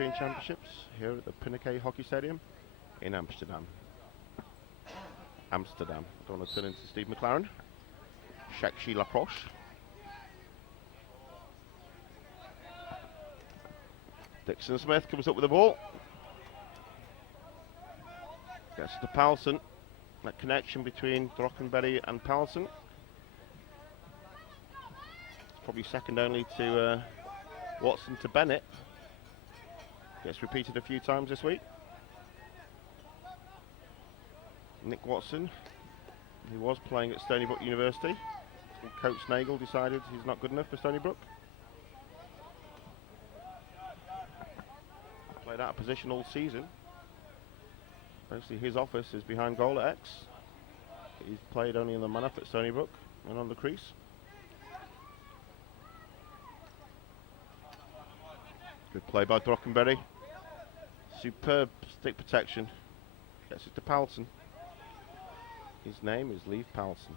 European Championships here at the Pinnacle Hockey Stadium in Amsterdam. I don't want to turn into Steve McLaren. Shakshi Lacrosse. Dixon Smith comes up with the ball. Gets to Powelson. That connection between Drockenberry and Powelson. Probably second only to Watson to Bennett. Gets repeated a few times this week. Nick Watson, who was playing at Stony Brook University. Coach Nagel decided he's not good enough for Stony Brook. Played out of position all season. Mostly his office is behind goal at X. He's played only in the man-up at Stony Brook and on the crease. Good play by Drockenberry. Superb stick protection. Gets it to Powelson. His name is Leif Powelson.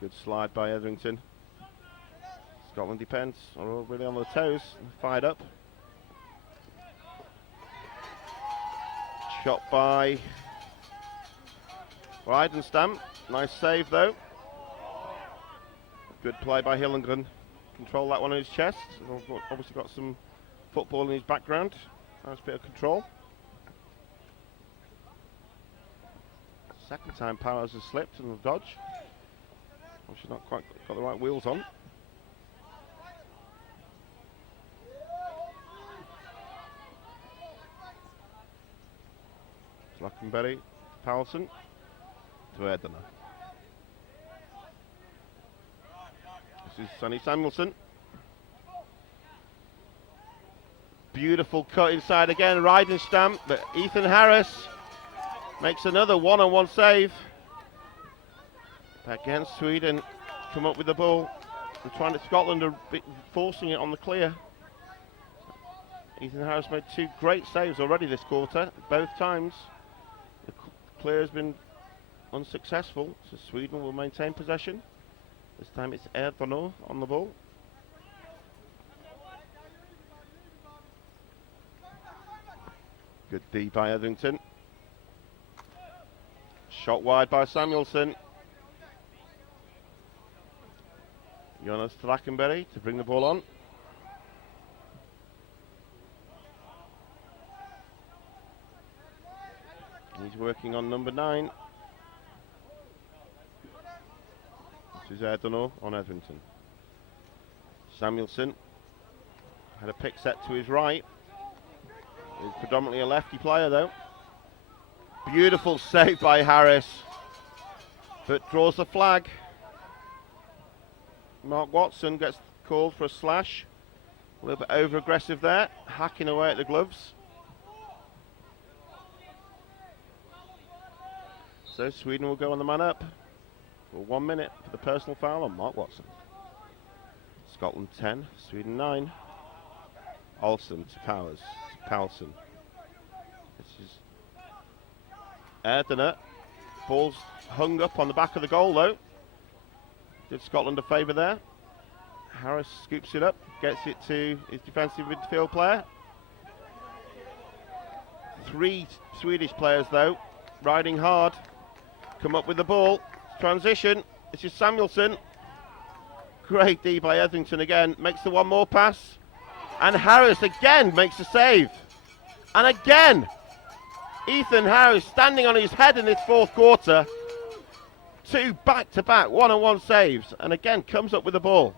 Good slide by Etherington. Scotland defence are all really on their toes. Fired up. Shot by Reidenstam. Nice save though. Good play by Hillengren. Control that one on his chest. Obviously got some football in his background. Nice bit of control. Second time Powers has slipped and dodge. She's not quite got the right wheels on. Slockenberry, Powelson to Edna. This is Sonny Samuelson. Beautiful cut inside again, Reidenstam, but Ethan Harris makes another one-on-one save. Against Sweden, come up with the ball. They're trying to, Scotland are forcing it on the clear. Ethan Harris made two great saves already this quarter, both times. The clear has been unsuccessful, so Sweden will maintain possession. This time it's Erdonor on the ball. Good D by Etherington. Shot wide by Samuelson. Jonas Drackenberry to bring the ball on. He's working on number 9. This is Erdonor on Etherington. Samuelson had a pick set to his right. He's predominantly a lefty player though. Beautiful save by Harris, but draws the flag. Mark Watson gets called for a slash. A little bit over-aggressive there, hacking away at the gloves. So Sweden will go on the man up for 1 minute for the personal foul on Mark Watson. Scotland 10, Sweden 9. Olsen to Powers, to Powelson. This is Erdonor. Ball's hung up on the back of the goal though. Did Scotland a favour there. Harris scoops it up, gets it to his defensive midfield player. 3 Swedish players though, riding hard, come up with the ball. Transition, this is Samuelson. Great D by Etherington again, makes the one more pass. And Harris again makes a save. And again, Ethan Harris standing on his head in this fourth quarter. 2 back-to-back one-on-one saves, and again comes up with the ball.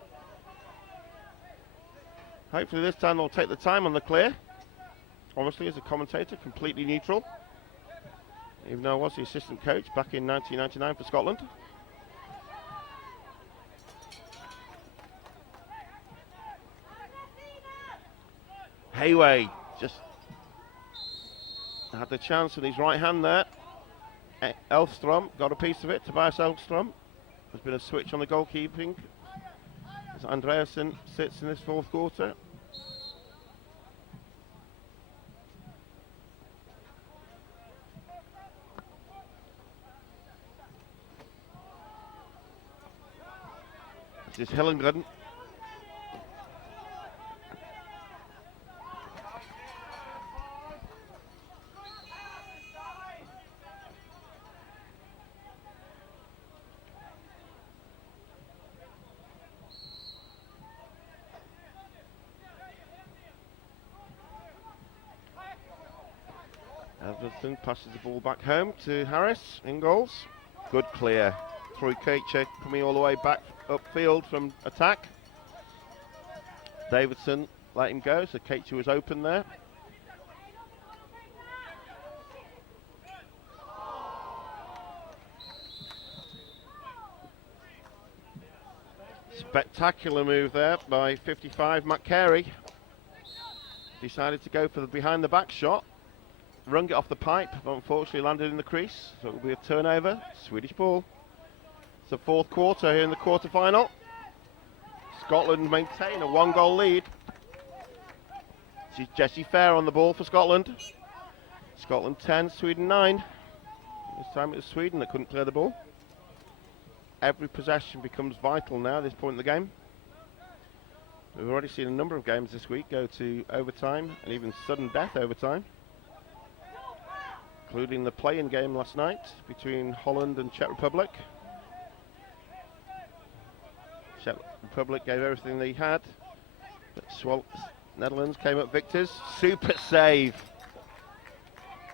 Hopefully this time they'll take the time on the clear. Obviously, as a commentator, completely neutral. Even though I was the assistant coach back in 1999 for Scotland. Hayway just had the chance with his right hand there. Elfstrom got a piece of it. Tobias Elfstrom. There's been a switch on the goalkeeping as Andreasen sits in this fourth quarter. This is Hillengren. Davidson passes the ball back home to Harris in goals. Good clear. Troy Kacher coming all the way back upfield from attack. Davidson let him go, so Kacher was open there. Spectacular move there by 55, Matt Carey. Decided to go for the behind the back shot. Rung it off the pipe, but unfortunately landed in the crease. So it will be a turnover, Swedish ball. It's the fourth quarter here in the quarter-final. Scotland maintain a 1-goal lead. This is Jesse Fair on the ball for Scotland. Scotland 10, Sweden 9. This time it was Sweden that couldn't clear the ball. Every possession becomes vital now at this point in the game. We've already seen a number of games this week go to overtime and even sudden death overtime, including the play-in game last night between Holland and Czech Republic. Czech Republic gave everything they had, but Netherlands came up victors. Super save.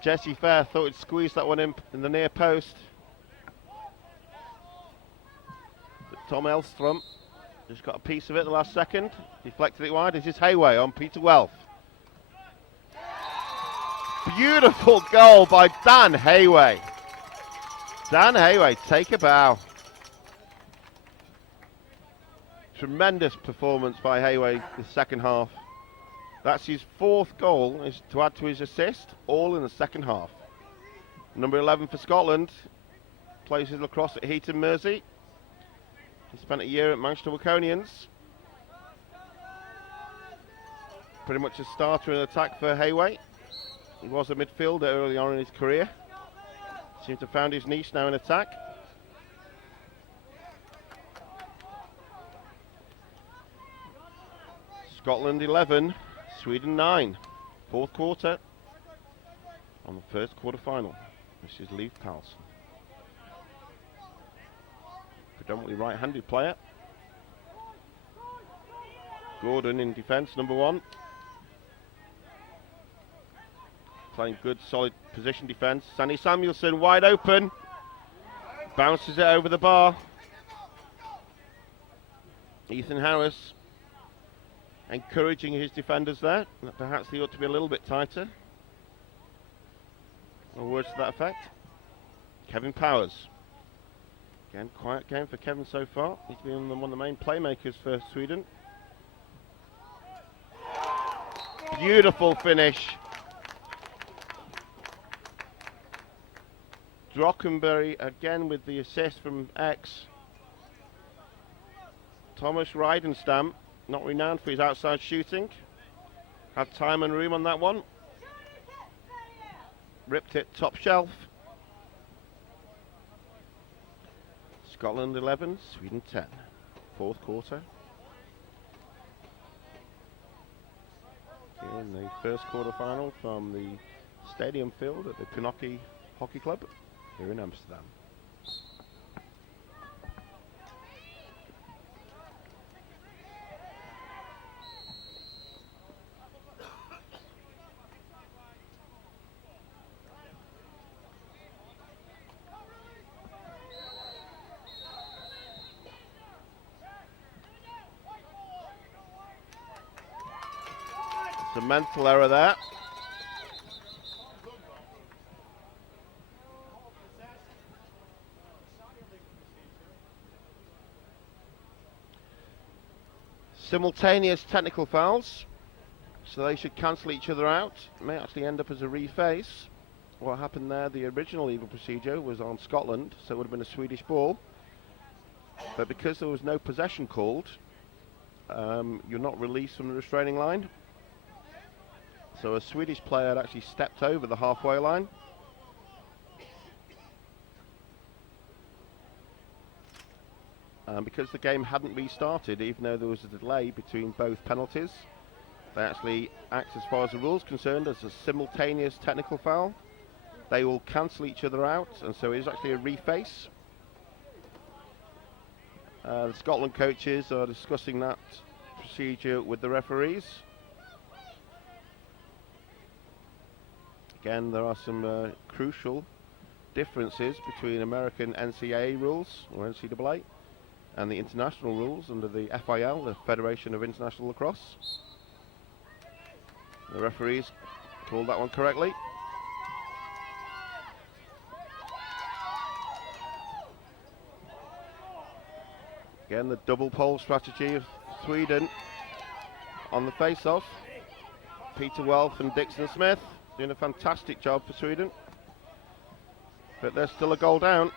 Jesse Fair thought he'd squeeze that one in the near post. Tom Elstrom just got a piece of it the last second. Deflected it wide. This is Hayway on Peter Welf. Beautiful goal by Dan Hayway. Dan Hayway, take a bow. Tremendous performance by Hayway the second half. That's his fourth goal, is to add to his assist, all in the second half. Number 11 for Scotland, plays his lacrosse at Heaton Mersey. He spent a year at Manchester Waconians. Pretty much a starter in attack for Hayway. He was a midfielder early on in his career. Seems to have found his niche now in attack. Scotland 11, Sweden 9. Fourth quarter on the first quarter final. This is Leif Palsson. Predominantly right-handed player. Gordon in defence, number 1. Playing good, solid position defence. Sandy Samuelson wide open. Bounces it over the bar. Ethan Harris encouraging his defenders there. Perhaps they ought to be a little bit tighter. Or words to that effect. Kevin Powers. Again, quiet game for Kevin so far. He's been one of the main playmakers for Sweden. Beautiful finish. Drockenberry again with the assist from X. Thomas Reidenstam, not renowned for his outside shooting. Had time and room on that one. Ripped it top shelf. Scotland 11, Sweden 10. Fourth quarter. In the first quarter final from the stadium field at the Pinocchio Hockey Club here in Amsterdam. It's a mental error there. Simultaneous technical fouls, so they should cancel each other out. It may actually end up as a reface. What happened there, the original legal procedure was on Scotland, so it would have been a Swedish ball. But because there was no possession called, you're not released from the restraining line. So a Swedish player had actually stepped over the halfway line. Because the game hadn't restarted, even though there was a delay between both penalties, they actually act, as far as the rules concerned, as a simultaneous technical foul. They will cancel each other out, and so it is actually a reface. The Scotland coaches are discussing that procedure with the referees. Again, there are some crucial differences between American NCAA rules, or NCAA, and the international rules under the FIL, the Federation of International Lacrosse. The referees called that one correctly. Again, the double pole strategy of Sweden on the face-off. Peter Welf and Dixon Smith doing a fantastic job for Sweden. But there's still a goal down.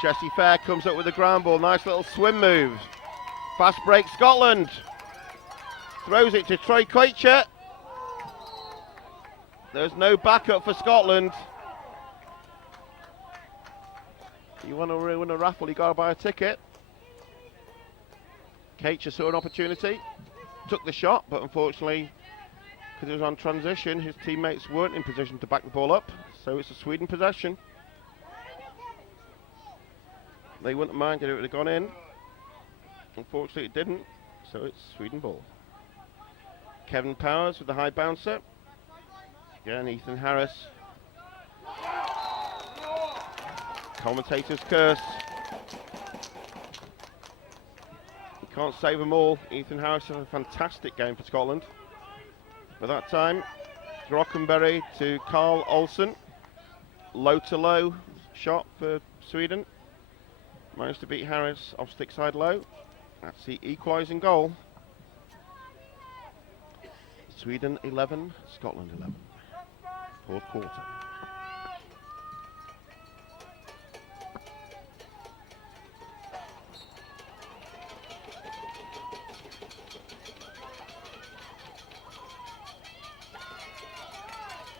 Jesse Fair comes up with the ground ball. Nice little swim move. Fast break Scotland. Throws it to Troy Koicher. There's no backup for Scotland. You want to win a raffle, you got to buy a ticket. Koicher saw an opportunity, took the shot, but unfortunately, because it was on transition, his teammates weren't in position to back the ball up, so it's a Sweden possession. They wouldn't mind if it would have gone in. Unfortunately, it didn't, so it's Sweden ball. Kevin Powers with the high bouncer. Again, Ethan Harris. Commentator's curse. You can't save them all. Ethan Harris had a fantastic game for Scotland. But that time, Grockenberry to Carl Olsen. Low to low shot for Sweden. Managed to beat Harris off stick side low. That's the equalising goal. Sweden 11, Scotland 11. Fourth quarter.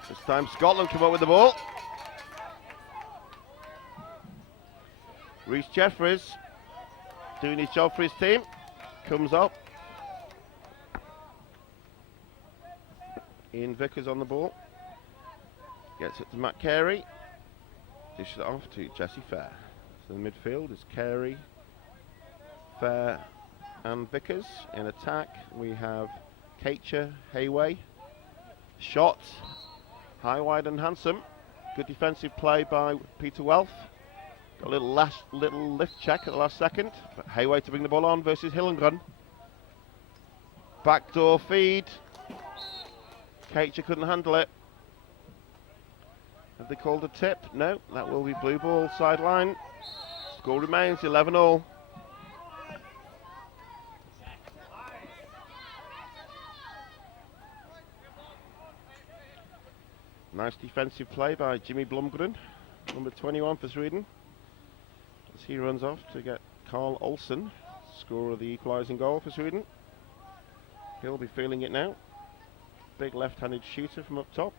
This time Scotland come up with the ball. Rhys Jeffries doing his job for his team. Comes up. Ian Vickers on the ball. Gets it to Matt Carey. Dishes it off to Jesse Fair. So in the midfield is Carey, Fair and Vickers. In attack we have Koicher, Hayway. Shot, high, wide and handsome. Good defensive play by Peter Welf. Got a little lift check at the last second. But Hayway to bring the ball on versus Hillengren. Backdoor feed. Koicher couldn't handle it. Have they called a tip? No, that will be blue ball sideline. Score remains 11-all. Nice defensive play by Jimmy Blomgren, number 21 for Sweden. As he runs off to get Carl Olsen, scorer of the equalising goal for Sweden. He'll be feeling it now. Big left-handed shooter from up top.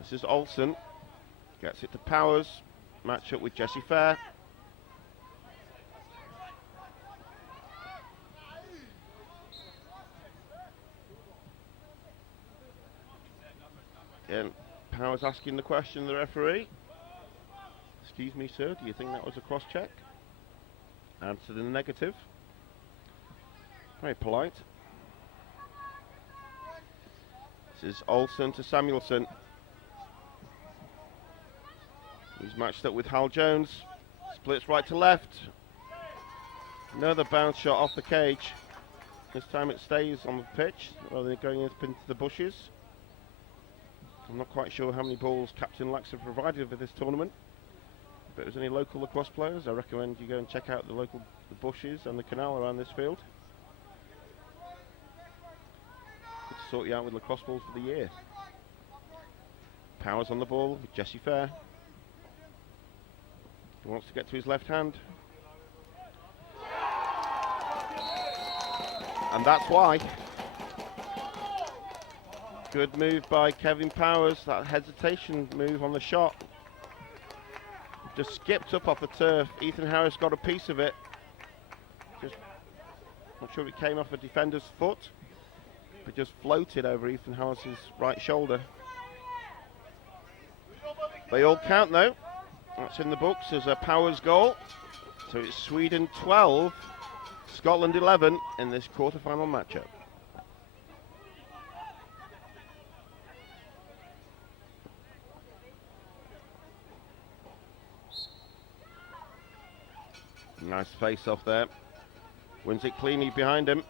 This is Olsen. Gets it to Powers. Match up with Jesse Fair. Again, Powers asking the question, the referee. Excuse me, sir, do you think that was a cross-check? Answered in the negative. Very polite. This is Olsen to Samuelson. He's matched up with Hal Jones. Splits right to left. Another bounce shot off the cage. This time it stays on the pitch rather than going up into the bushes. I'm not quite sure how many balls Captain Lax have provided for this tournament. But if there's any local lacrosse players, I recommend you go and check out the bushes and the canal around this field. Could sort you out with lacrosse balls for the year. Powers on the ball with Jesse Fair. He wants to get to his left hand. And that's why. Good move by Kevin Powers. That hesitation move on the shot. Just skipped up off the turf. Ethan Harris got a piece of it. Just not sure if it came off a defender's foot, but just floated over Ethan Harris's right shoulder. They all count though. That's in the books as a Powers goal. So it's Sweden 12, Scotland 11 in this quarter-final matchup. Nice face off there. Wins it cleanly behind him.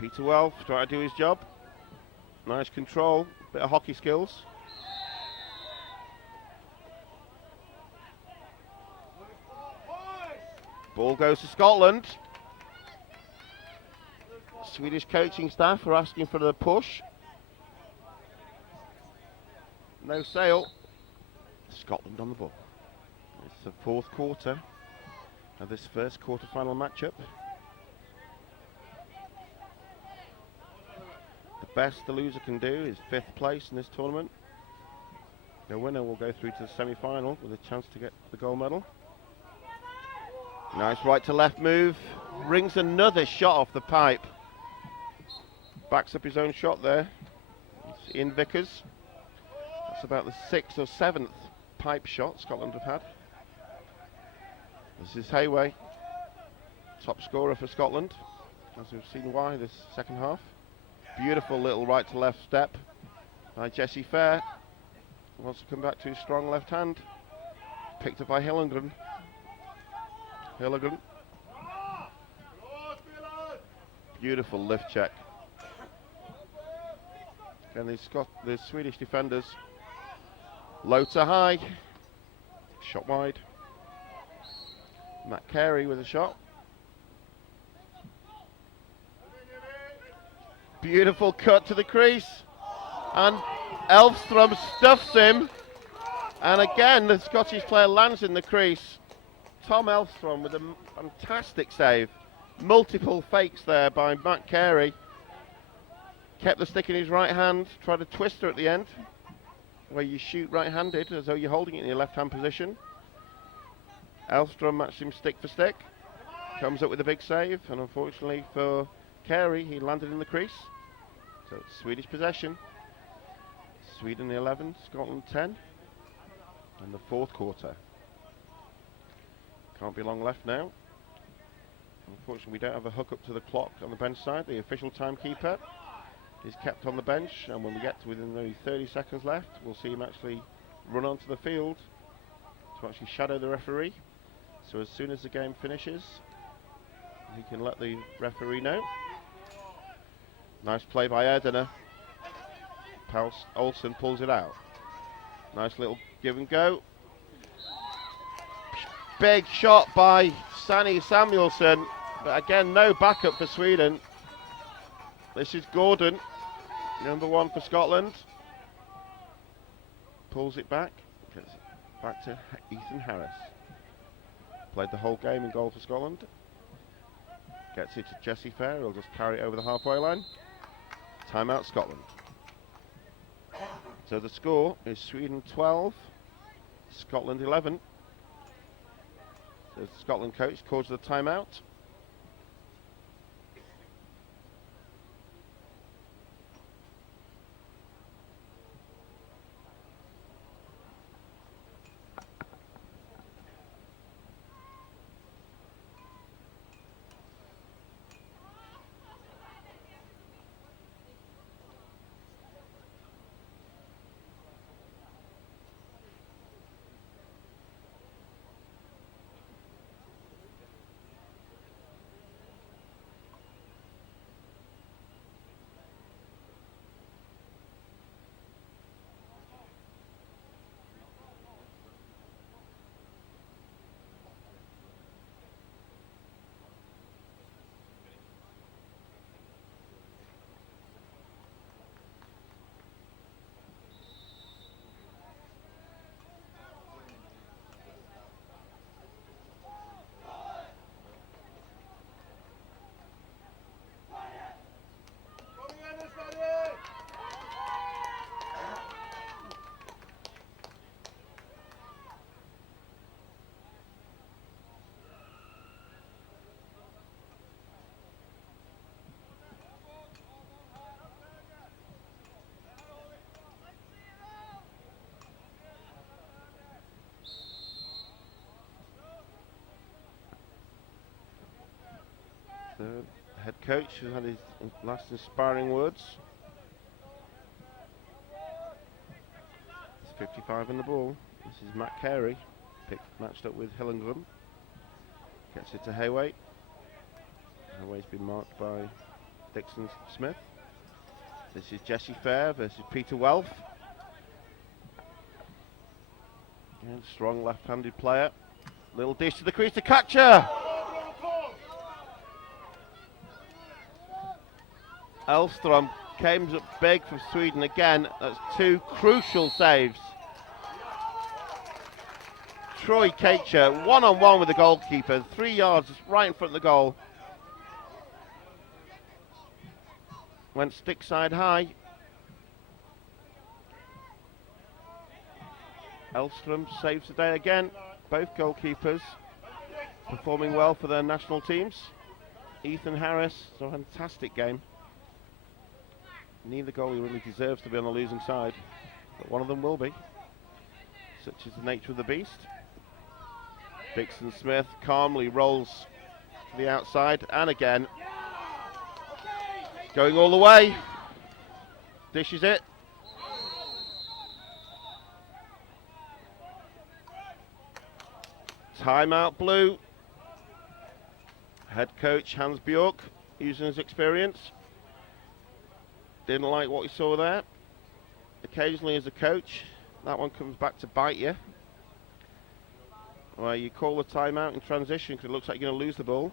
Peter Welf trying to do his job. Nice control, bit of hockey skills. Ball goes to Scotland. Swedish coaching staff are asking for the push. No sail. Scotland on the ball. It's the fourth quarter of this first quarter-final matchup. The best the loser can do is 5th place in this tournament. The winner will go through to the semi-final with a chance to get the gold medal. Nice right to left move. Rings another shot off the pipe. Backs up his own shot there. It's Ian Vickers. That's about the 6th or 7th pipe shot Scotland have had. This is Hayway, top scorer for Scotland, as we've seen why this second half. Beautiful little right to left step by Jesse Fair. Wants to come back to his strong left hand. Picked up by Hillengren. Beautiful lift check. Again, the Swedish defenders, low to high, shot wide. Matt Carey with a shot. Beautiful cut to the crease, and Elfstrom stuffs him, and again the Scottish player lands in the crease. Tom Elfstrom with a fantastic save. Multiple fakes there by Matt Carey. Kept the stick in his right hand, tried a twister at the end, where you shoot right-handed as though you're holding it in your left-hand position. Elfstrom matched him stick for stick. Comes up with a big save, and unfortunately for Carey, he landed in the crease. So it's Swedish possession. Sweden 11, Scotland 10. And the fourth quarter. Can't be long left now. Unfortunately, we don't have a hook up to the clock on the bench side. The official timekeeper is kept on the bench, and when we get to within only 30 seconds left, we'll see him actually run onto the field to actually shadow the referee. So as soon as the game finishes, he can let the referee know. Nice play by Erdner. Olsen pulls it out. Nice little give and go. Big shot by Sanny Samuelsson, but again no backup for Sweden. This is Gordon, number 1 for Scotland. Pulls it back, gets it back to Ethan Harris. Played the whole game in goal for Scotland. Gets it to Jesse Fair, he'll just carry it over the halfway line. Timeout Scotland. So the score is Sweden 12, Scotland 11. So the Scotland coach calls the timeout. The head coach who had his last inspiring words. It's 55 in the ball. This is Matt Carey, matched up with Hillingdon. Gets it to Hayway. Hayway's been marked by Dixon Smith. This is Jesse Fair versus Peter Welf. Again, strong left-handed player. Little dish to the crease to Catcher. Elfström came up big for Sweden again. That's two crucial saves. Troy Kacher, one-on-one with the goalkeeper, 3 yards right in front of the goal. Went stick side high. Elfström saves the day again. Both goalkeepers performing well for their national teams. Ethan Harris, it's a fantastic game. Neither goalie really deserves to be on the losing side, but one of them will be. Such is the nature of the beast. Dixon Smith calmly rolls to the outside, and again, going all the way. Dishes it. Timeout Blue. Head coach Hans Bjork using his experience. Didn't like what he saw there. Occasionally as a coach, that one comes back to bite you. Well, you call the timeout in transition because it looks like you're going to lose the ball.